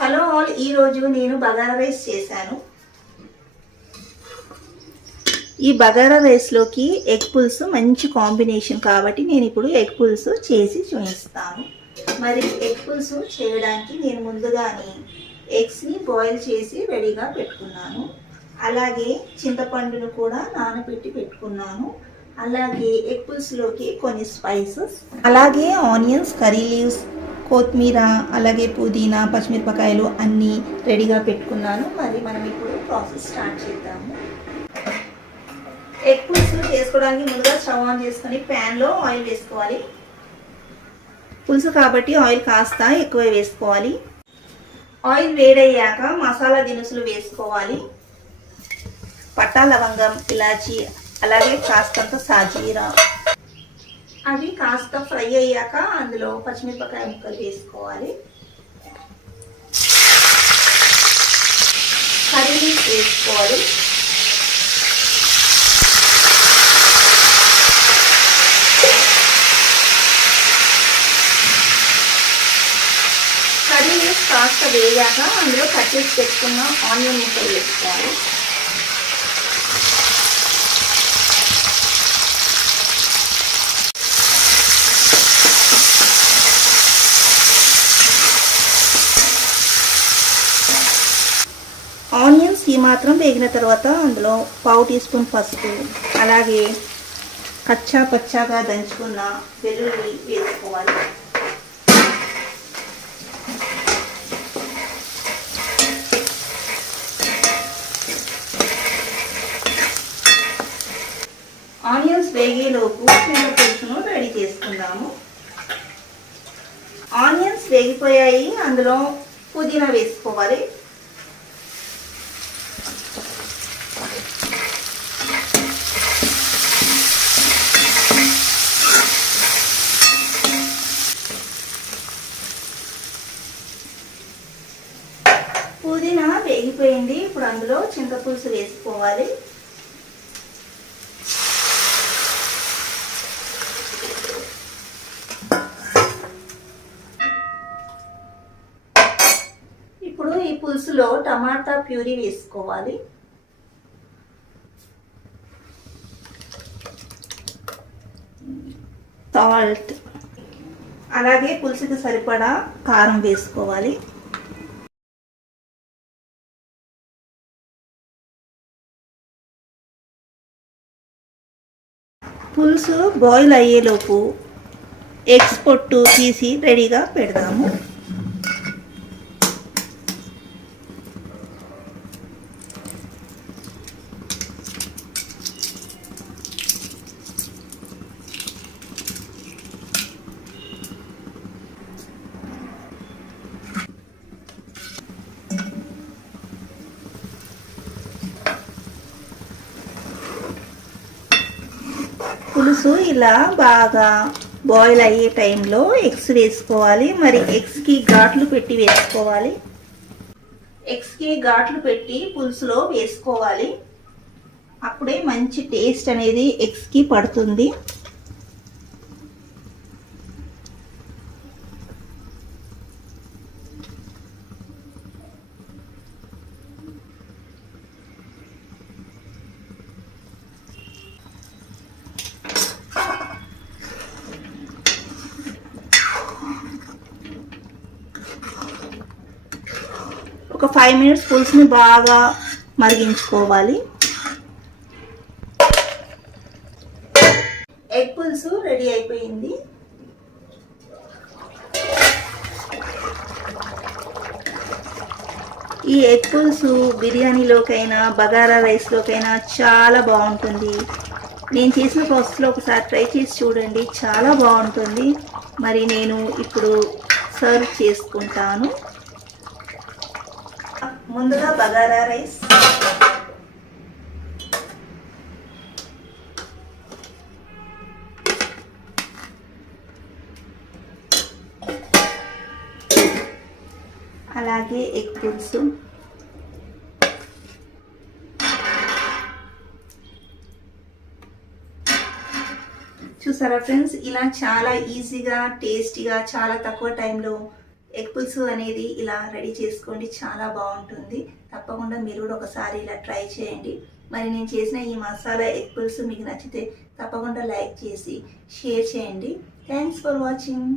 Hello all ఈరోజు నేను bagara rice చేశాను. ఈ బగారా రైస్లోకి ఎగ్ పులుసు మంచి కాంబినేషన్ కాబట్టి నేను ఇప్పుడు ఎగ్ పులుసు చేసి చూపిస్తాను. మరి ఎగ్ పులుసు చేయడానికి నేను ముందుగానే ఎగ్స్ని బాయిల్ చేసి రెడీగా పెట్టుకున్నాను. అలాగే చింతపండును కూడా నానబెట్టి పెట్టుకున్నాను. అలాగే ఎగ్ పులుసులోకి కొన్ని స్పైసెస్ అలాగే ఆనియన్స్ కర్రీ లీవ్స్ కొత్తిమీర అలాగే పుదీనా పచ్చిమిరపకాయలు అన్నీ రెడీగా పెట్టుకున్నాను. మరి మనం ఇప్పుడు ప్రాసెస్ స్టార్ట్ చేద్దాము. ఎగ్ పులుసు చేసుకోవడానికి ముందుగా స్టవ్ ఆన్ చేసుకొని ప్యాన్లో ఆయిల్ వేసుకోవాలి. పులుసు కాబట్టి ఆయిల్ కాస్త ఎక్కువ వేసుకోవాలి. ఆయిల్ వేడయ్యాక మసాలా దినుసులు వేసుకోవాలి. పట్టా లవంగం ఇలాచి అలాగే కాస్తంత సాజీరా. అవి కాస్త ఫ్రై అయ్యాక అందులో పచ్చిమిరపకాయ ముక్కలు వేసుకోవాలి. కర్రీ వేసుకోవాలి. కర్రీ కాస్త వేయాక అందులో కట్ చేసి పెట్టుకున్న ఆనియన్ ముక్కలు వేసుకోవాలి ఆనియన్స్ ఈ మాత్రం వేగిన తర్వాత అందులో పావు టీ స్పూన్ పసుపు అలాగే కచ్చా పచ్చాగా దంచుకున్న వెల్లుల్లి వేసుకోవాలి. ఆనియన్స్ వేగేలోపు చిన్న పులుసును రెడీ చేసుకుందాము. ఆనియన్స్ వేగిపోయాయి అందులో పుదీనా వేసుకోవాలి. పుదీనా వేగిపోయింది. ఇప్పుడు అందులో చింతపులుసు వేసుకోవాలి. ఇప్పుడు ఈ పులుసులో టమాటా ప్యూరీ వేసుకోవాలి. సాల్ట్. అలాగే పులుసుకి సరిపడా కారం వేసుకోవాలి. పులుసు బాయిల్ అయ్యేలోపు ఎగ్స్ పొట్టు తీసి రెడీగా పెడదాము. పులుసు ఇలా బాగా బాయిల్ అయ్యే టైంలో ఎగ్స్ వేసుకోవాలి. మరి ఎగ్స్కి ఘాట్లు పెట్టి వేసుకోవాలి. ఎగ్స్కి ఘాట్లు పెట్టి పులుసులో వేసుకోవాలి. అప్పుడే మంచి టేస్ట్ అనేది ఎగ్స్కి పడుతుంది. ఒక ఫైవ్ మినిట్స్ పులుసుని బాగా మరిగించుకోవాలి. ఎగ్ పులుసు రెడీ అయిపోయింది. ఈ ఎగ్ పులుసు బిర్యానీలోకైనా బగారా రైస్లోకైనా చాలా బాగుంటుంది. నేను చేసిన ప్రాసెస్లో ఒకసారి ట్రై చేసి చూడండి. చాలా బాగుంటుంది. మరి నేను ఇప్పుడు సర్వ్ చేసుకుంటాను. ముందుగా బగారా రైస్. అలాగే ఎగ్ పులుసు. చూసారా ఫ్రెండ్స్? ఇలా చాలా ఈజీగా టేస్టీగా చాలా తక్కువ టైంలో ఎగ్ పులుసు అనేది ఇలా రెడీ చేసుకోండి చాలా బాగుంటుంది. తప్పకుండా మీరు కూడా ఒకసారి ఇలా ట్రై చేయండి. మరి నేను చేసిన ఈ మసాలా ఎగ్ పులుసు మీకు నచ్చితే తప్పకుండా లైక్ చేసి షేర్ చేయండి. Thanks for watching